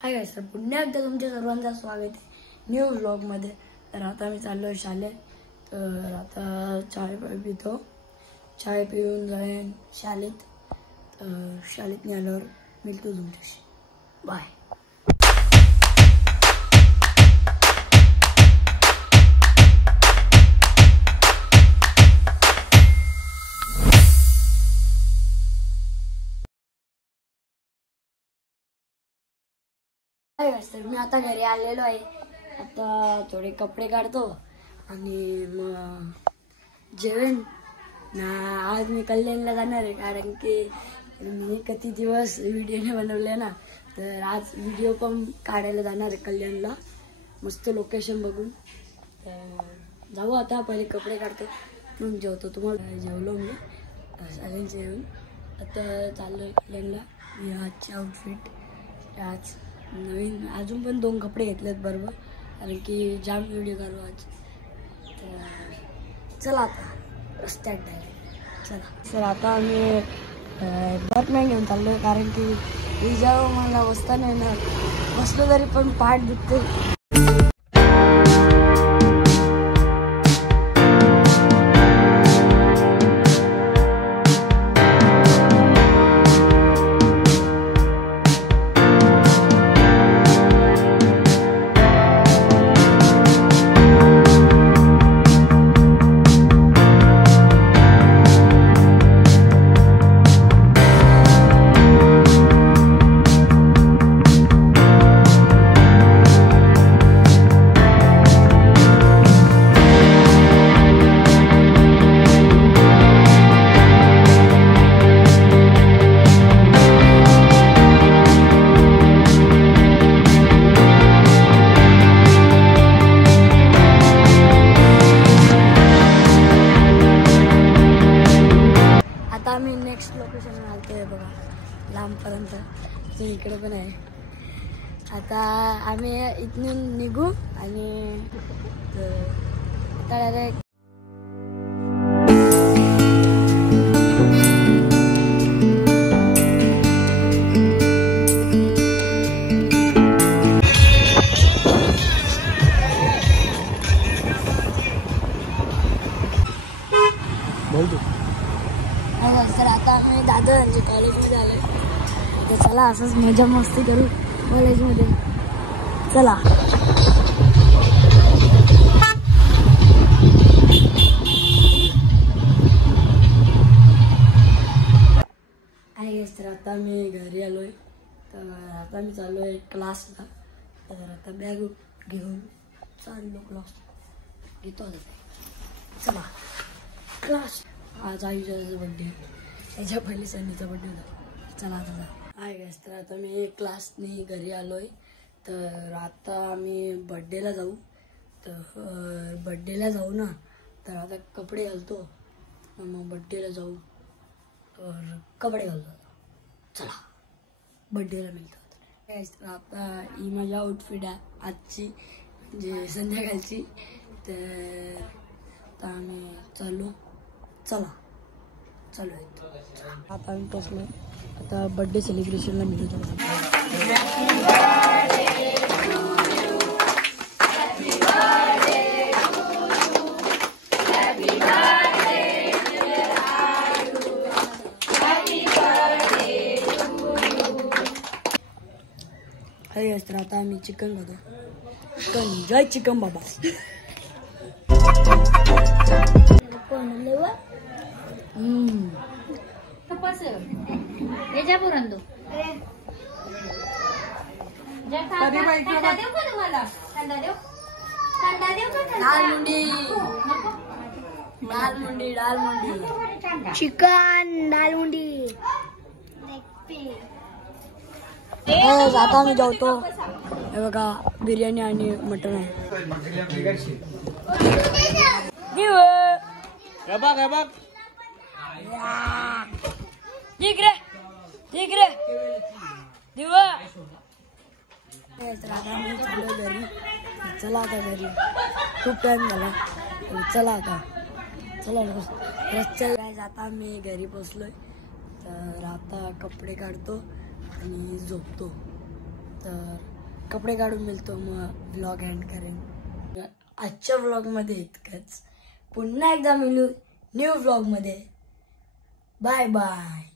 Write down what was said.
Hi guys, तर पुन्हा एकदा तुमच्या सर्वांचं स्वागत आहे न्यू व्लॉगमध्ये। तर आता मी चाललो शाळेत। तर आता चाय पितो, चाय पिऊन जाईन शाळेत। शाळेत आल्यावर मिळतो तुमच्याशी। बाय। तर मी आता घरी आलेलो आहे। आता थोडे कपडे काढतो आणि मग जेवण ना। आज मी कल्याणला जाणार आहे, कारण की मी किती दिवस व्हिडिओ नाही बनवले ना। तर आज व्हिडिओ पण काढायला जाणार आहे कल्याणला, मस्त लोकेशन बघून। तर जाऊ आता, पहिले कपडे काढतो मग जेवतो। तुम्हाला जेवलो मी सगळ्यांचे जेवण। आता चाललो कल्याणला। आजची आउटफिट आज नवीन, अजून पण 2 कपडे घेतलेत बरोबर, कारण की जाम व्हिडिओ काढू आज। तर चला आता रस्त्यात डायरेक्ट चला। सर आता आम्ही बॅटमॅन घेऊन चाललो आहे, कारण की विजाव मला बसता नाही ना, बसलो तरी पण पाठ दुखते। आम्ही नेक्स्ट लोकेशन आलतोय बघा, लांबपर्यंत इकडे पण आहे। आता आम्ही इथून निघू आणि डायरेक्ट बोलतो। सर आता आम्ही दादा यांच्या कॉलेजमध्ये आलो, तर चला असंच मजा मस्ती करू कॉलेजमध्ये। चला तर आता मी घरी आलोय। तर आता मी चाललो आहे क्लासला। तर आता बॅग घेऊन चाललो क्लास घेतो। आता चला क्लास। आज आईचा बर्थडे, याच्या पहिले सनीचा बर्थडे होता। चला आता आहे गाइस, तर आता मी क्लासने घरी आलोय। तर आता आम्ही बर्थडेला जाऊ। तर बर्थडेला जाऊ ना, तर आता कपडे घालतो, मग बर्थडेला जाऊ। तर कपडे घालतो, चला बर्थडेला मिळतो गाइस। तर आता ही माझी आउटफिट आहे आजची, म्हणजे संध्याकाळची। तर आता आम्ही चालू, चला चालू आहे। आता आम्ही पोचलो, आता बर्थडे सेलिब्रेशनला मिळतो। अरे तर आता आम्ही चिकन खातो। चिकन, जय चिकन बाबा। दाल मुंडी, चिकन दाल मुंडी। आता आम्ही जेवतो, हे बघा बिर्याणी आणि मटन आहे। ठीक रे ठीक रे दिवा। आता मी चाललो घरी। चला आता घरी, खूप टाइम झाला। चला आता चला रस्त्यात। आता मी घरी पोचलोय। तर आता कपडे काढतो आणि झोपतो। तर कपडे काढून मिळतो, मग व्लॉग एंड करेन. आजच्या व्लॉगमध्ये इतकंच. पुन्हा एकदा मिळू न्यू व्लॉगमध्ये. Bye bye.